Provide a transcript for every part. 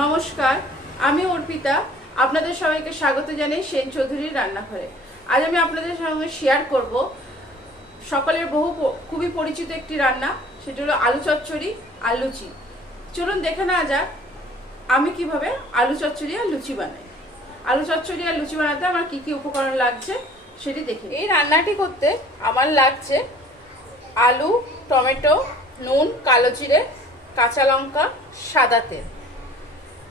নমস্কার, আমি অর্পিতা। আপনাদের সবাইকে স্বাগত জানাই সেন চৌধুরীর রান্নাঘরে। আজ আমি আপনাদের সঙ্গে শেয়ার করব সকলের খুবই পরিচিত একটি রান্না, সেটা হলো আলু চচ্চড়ি আর লুচি। চলুন দেখে নেওয়া যাক আমি কিভাবে আলু চচ্চড়ি আর লুচি বানাই। আলু চচ্চড়ি আর লুচি বানাতে আমার কি কি উপকরণ লাগছে সেটি দেখি। এই রান্নাটি করতে আমার লাগছে আলু, টমেটো, নুন, কালো জিরে, কাঁচা লঙ্কা, সাদা তেল।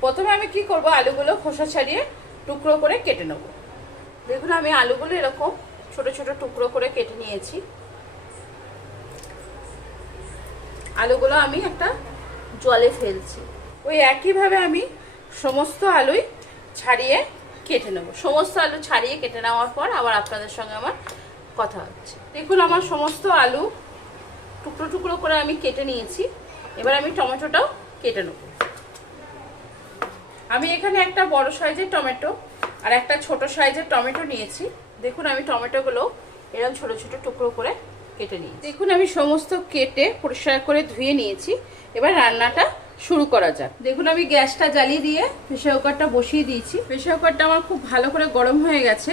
প্রথমে আমি কি করব, আলুগুলো খোসা ছাড়িয়ে টুকরো করে কেটে নেব। দেখুন আমি আলুগুলো এরকম ছোট ছোট টুকরো করে কেটে নিয়েছি। আলুগুলো আমি একটা জলে ফেলছি। ওই একইভাবে আমি সমস্ত আলুই ছাড়িয়ে কেটে নেব। সমস্ত আলু ছাড়িয়ে কেটে নেওয়ার পর আবার আপনাদের সঙ্গে আমার কথা হচ্ছে। দেখুন আমার সমস্ত আলু টুকরো টুকরো করে আমি কেটে নিয়েছি। এবার আমি টমেটোটাও কেটে নেব। আমি এখানে একটা বড় সাইজের টমেটো আর একটা ছোট সাইজের টমেটো নিয়েছি। দেখুন আমি টমেটোগুলো এরকম ছোট ছোট টুকরো করে কেটে নিয়েছি। দেখুন আমি সমস্ত কেটে পরিষ্কার করে ধুয়ে নিয়েছি। এবার রান্নাটা শুরু করা যাক। দেখুন আমি গ্যাসটা জ্বালিয়ে দিয়ে প্রেসার কুকারটা বসিয়ে দিয়েছি। প্রেসার কুকারটা আমার খুব ভালো করে গরম হয়ে গেছে।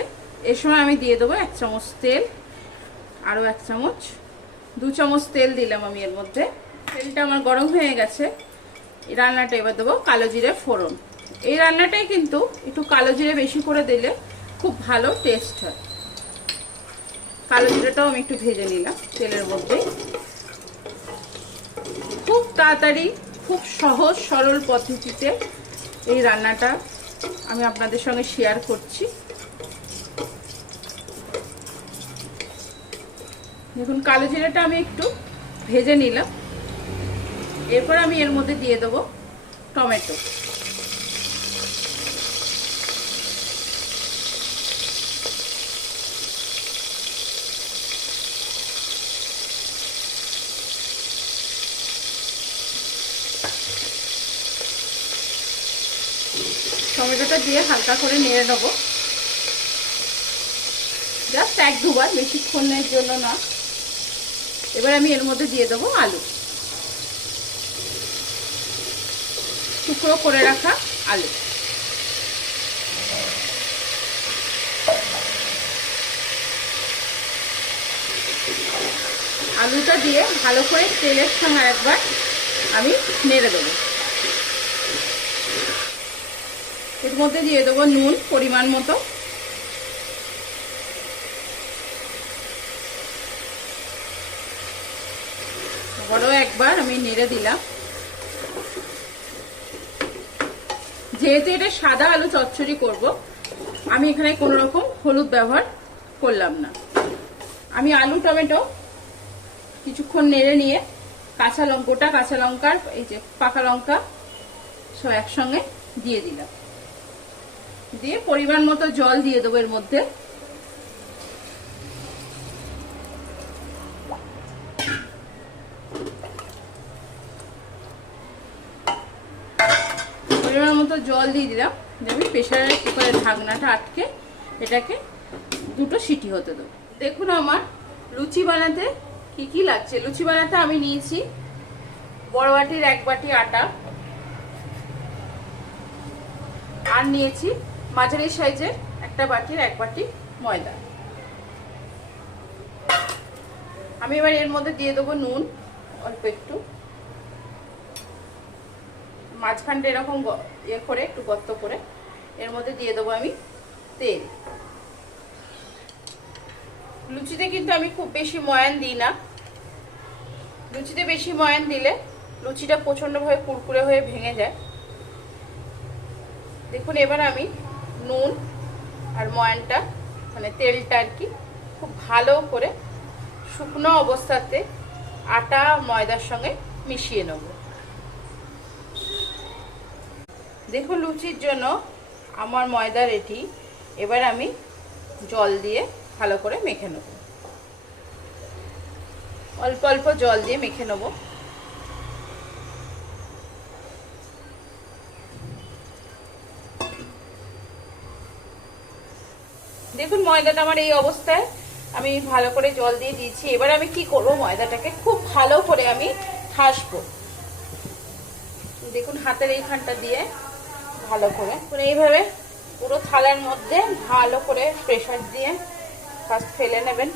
এর সময় আমি দিয়ে দেবো 1 চামচ তেল, আরও 1 চামচ, 2 চামচ তেল দিলাম আমি এর মধ্যে। তেলটা আমার গরম হয়ে গেছে। এই রান্নাটা এবার দেবো কালো জিরে ফোড়ন। এই রান্নাটাই কিন্তু একটু কালো জিরে বেশি করে দিলে খুব ভালো টেস্ট হয়। কালো জিরেটাও আমি একটু ভেজে নিলাম তেলের মধ্যে। খুব তাড়াতাড়ি, খুব সহজ সরল পদ্ধতিতে এই রান্নাটা আমি আপনাদের সঙ্গে শেয়ার করছি। দেখুন কালো জিরেটা আমি একটু ভেজে নিলাম। এরপর আমি এর মধ্যে দিয়ে দেবো টমেটো। টমেটোটা দিয়ে হালকা করে নেড়ে নেব, জাস্ট 1-2 বার, বেশিক্ষণের জন্য না। এবার আমি এর মধ্যে দিয়ে দেবো আলু, টুকরো করে রাখা আলু। আলুটা দিয়ে ভালো করে তেলের সঙ্গে একবার আমি নেড়ে দেবো। এর মধ্যে দিয়ে দেবো নুন পরিমাণ মতো, বড় একবার আমি নেড়ে দিলাম। যেহেতু এটা সাদা আলু চচ্চড়ি করব, আমি এখানে কোনো রকম হলুদ ব্যবহার করলাম না। আমি আলু টমেটো কিছুক্ষণ নেড়ে নিয়ে কাঁচা লঙ্কার এই যে পাকা লঙ্কা সব একসঙ্গে দিয়ে দিলাম। দিয়ে পরিমাণ মতো জল দিয়ে দেবো এর মধ্যে। পরিমাণ মতো জল দিয়ে দিলাম। আমি প্রেসার কুকারের ঢাকনাটা আটকে এটাকে 2টো সিটি হতে দেবো। দেখুন আমার লুচি বানাতে কি কি লাগছে। লুচি বানাতে আমি নিয়েছি বড় বাটির 1 বাটি আটা, আর নিয়েছি মাঝারি সাইজের একটা বাটির 1 বাটি ময়দা। আমি এবার এর মধ্যে দিয়ে দেবো নুন অল্প একটু, মাঝখানটা এরকম ইয়ে করে একটু গর্ত করে এর মধ্যে দিয়ে দেবো আমি তেল। লুচিতে কিন্তু আমি খুব বেশি ময়ান দিই না। লুচিতে বেশি ময়ান দিলে লুচিটা প্রচণ্ডভাবে কুরকুরে হয়ে ভেঙে যায়। দেখুন এবার আমি নুন আর ময়ানটা মানে তেলটা আর কি খুব ভালো করে শুকনো অবস্থাতে আটা ময়দার সঙ্গে মিশিয়ে নেব। দেখুন লুচির জন্য আমার ময়দা রেডি। এবার আমি জল দিয়ে ভালো করে মেখে নেব। অল্প অল্প জল দিয়ে মেখে নেব। দেখুন ময়দাটা আমার এই অবস্থায় আমি ভালো করে জল দিয়ে দিয়েছি। এবার আমি কি করব, ময়দাটাকে খুব ভালো করে আমি ঠাসবো। দেখুন হাতের এইখানটা দিয়ে ভালো করে এইভাবে পুরো থালার মধ্যে ভালো করে প্রেসার দিয়ে ফার্স্ট ফেলে নেবেন।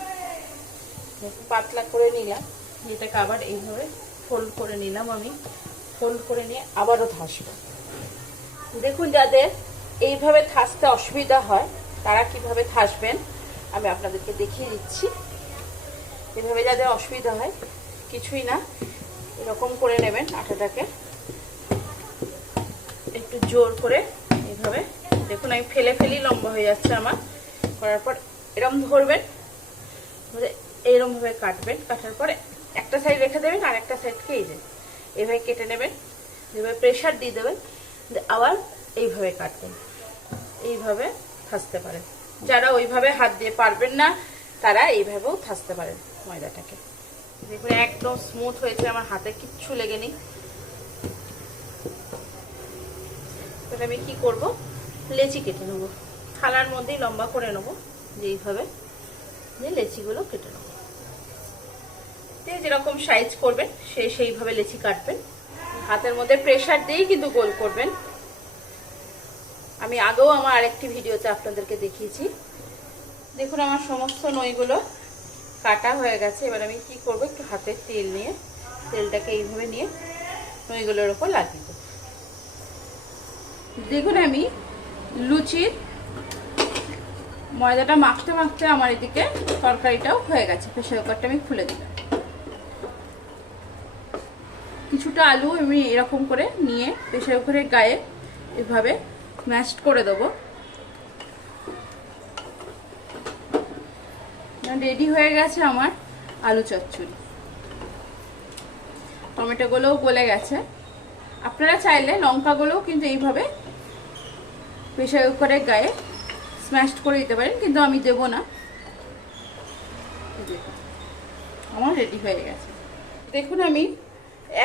পাতলা করে নিলাম, এটাকে আবার এইভাবে ফোল্ড করে নিলাম। আমি ফোল্ড করে নিয়ে আবারও থাসবো। দেখুন, যাদের এইভাবে থাসতে অসুবিধা হয় তারা কিভাবে থাসবেন আমি আপনাদেরকে দেখিয়ে দিচ্ছি। এইভাবে যাদের অসুবিধা হয় কিছুই না, এরকম করে নেবেন আটাটাকে একটু জোর করে এইভাবে। দেখুন আমি ফেলি লম্বা হয়ে যাচ্ছে আমার। করার পর এরকম ধরবেন, এইরকম ভাবে কাটবেন। কাটার পরে একটা সাইড রেখে দেবেন আর একটা সাইডকে এইভাবে কেটে নেবেন। এইভাবে প্রেসার দিয়ে দেবেন, আবার এইভাবে কাটবেন। এইভাবে থাসতে পারেন। যারা ওইভাবে হাত দিয়ে পারবেন না তারা এইভাবেও থাসতে পারেন ময়দাটাকে। দেখুন একদম স্মুথ হয়েছে, আমার হাতে কিচ্ছু লেগেনি। এবার আমি কি করব, লেচি কেটে নেবো। থালার মধ্যেই লম্বা করে নেবো, এইভাবে লেচিগুলো কেটে নেবো। যেরকম সাইজ করবেন সেইভাবে লেচি কাটবেন। হাতের মধ্যে প্রেসার দিয়েই কিন্তু গোল করবেন। আমি আগেও আমার আরেকটি ভিডিওতে আপনাদেরকে দেখিয়েছি। দেখুন আমার সমস্ত নইগুলো কাটা হয়ে গেছে। এবার আমি কি করব, একটু হাতের তেল নিয়ে তেলটাকে এইভাবে নিয়ে নইগুলোর উপর লাগিয়ে দেব। দেখুন আমি লুচির ময়দাটা মাখতে মাখতে আমার এদিকে তরকারিটাও হয়ে গেছে। প্রেসার কুকারটা আমি খুলে দিলাম। কিছুটা আলু আমি এরকম করে নিয়ে প্রেসার কুকারের গায়ে এভাবে ম্যাশড করে দেবো। রেডি হয়ে গেছে আমার আলু চচ্চড়ি। টমেটোগুলোও গলে গেছে। আপনারা চাইলে লঙ্কাগুলোও কিন্তু এইভাবে প্রেসার কুকারের গায়ে স্ম্যাশড করে দিতে পারেন, কিন্তু আমি দেব না। আমার রেডি হয়ে গেছে। দেখুন আমি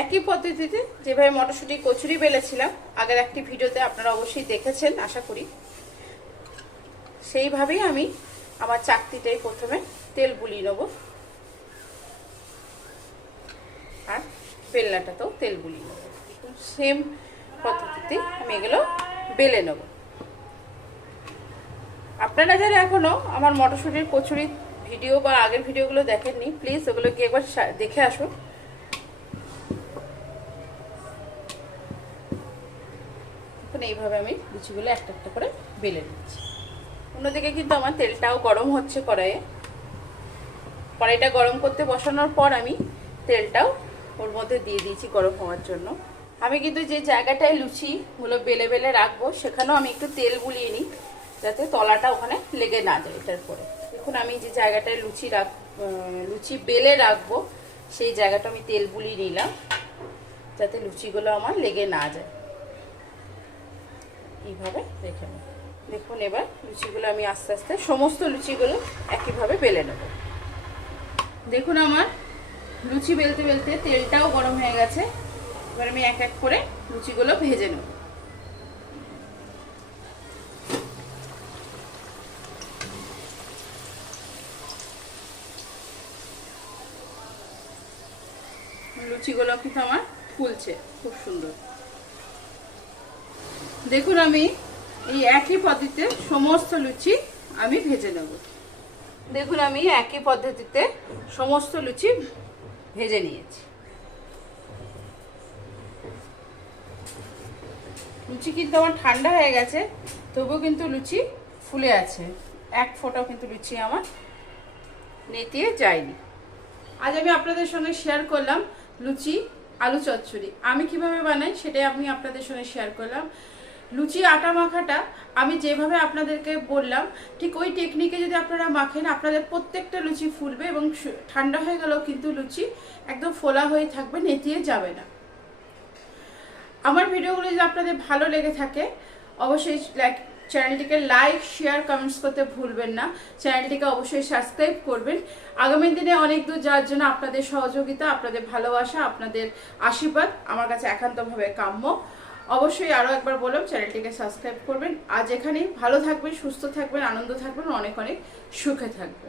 একই পদ্ধতিতে যেভাবে মটরশুঁটি কচুরি বেলেছিলাম আগের একটি ভিডিওতে, আপনারা অবশ্যই দেখেছেন আশা করি, সেইভাবেই আমি আমার চাকতিটাই প্রথমে তেল বুলিয়ে নেব আর বেলনাটাতেও তেল বুলিয়ে নেব। সেম পদ্ধতিতে আমি এগুলো বেলে নেব। আপনারা যারা এখনো আমার মটরশুঁটির কচুরি ভিডিও বা আগের ভিডিওগুলো দেখেননি, প্লিজ ওগুলো গিয়ে একবার দেখে আসুন। এখন এইভাবে আমি লুচিগুলো একটা একটা করে বেলে নিচ্ছি। অন্যদিকে কিন্তু আমার তেলটাও গরম হচ্ছে কড়াইটা গরম করতে বসানোর পর আমি তেলটাও ওর মধ্যে দিয়ে দিয়েছি গরম হওয়ার জন্য। আমি কিন্তু যে জায়গাটায় লুচিগুলো বেলে বেলে রাখবো সেখানেও আমি একটু তেল বুলিয়ে নিই, যাতে তলাটা ওখানে লেগে না যায় এটার পরে। দেখুন আমি যে জায়গাটায় লুচি বেলে রাখবো সেই জায়গাটা আমি তেল বুলিয়ে নিলাম, যাতে লুচিগুলো আমার লেগে না যায়। এইভাবে রেখে নেব। দেখুন এবার লুচিগুলো আমি আস্তে আস্তে সমস্ত লুচিগুলো একইভাবে বেলে নেব। দেখুন আমার লুচি বেলতে বেলতে তেলটাও গরম হয়ে গেছে। এবার আমি এক এক করে লুচিগুলো ভেজে নেব। লুচিগুলো কিন্তু আমার ফুলছে খুব সুন্দর। দেখুন আমি এই একই পদ্ধতিতে সমস্ত লুচি আমি ভেজে নেব। দেখুন আমি একই পদ্ধতিতে সমস্ত লুচি ভেজে নিয়েছি। লুচি কিন্তু আমার ঠান্ডা হয়ে গেছে, তবুও কিন্তু লুচি ফুলে আছে। এক ফোঁটাও কিন্তু লুচি আমার নেতিয়ে যায়নি। আজ আমি আপনাদের সঙ্গে শেয়ার করলাম লুচি আলু চচ্চড়ি। আমি কিভাবে বানাই সেটাই আমি আপনাদের সঙ্গে শেয়ার করলাম। লুচি আটা মাখাটা আমি যেভাবে আপনাদেরকে বললাম ঠিক ওই টেকনিকে যদি আপনারা মাখেন আপনাদের প্রত্যেকটা লুচি ফুলবে এবং ঠান্ডা হয়ে গেলেও কিন্তু লুচি একদম ফোলা হয়ে থাকবে, নেতিয়ে যাবে না। আমার ভিডিওগুলো যদি আপনাদের ভালো লেগে থাকে অবশ্যই চ্যানেলটিকে লাইক শেয়ার কমেন্টস করতে ভুলবেন না। চ্যানেলটিকে অবশ্যই সাবস্ক্রাইব করবেন। আগামী দিনে অনেক দূর যাওয়ার জন্য আপনাদের সহযোগিতা, আপনাদের ভালোবাসা, আপনাদের আশীর্বাদ আমার কাছে একান্তভাবে কাম্য। অবশ্যই আরও একবার বললাম চ্যানেলটিকে সাবস্ক্রাইব করবেন। আজ এখানেই ভালো থাকবেন, সুস্থ থাকবেন, আনন্দ থাকবেন, অনেক অনেক সুখে থাকবেন।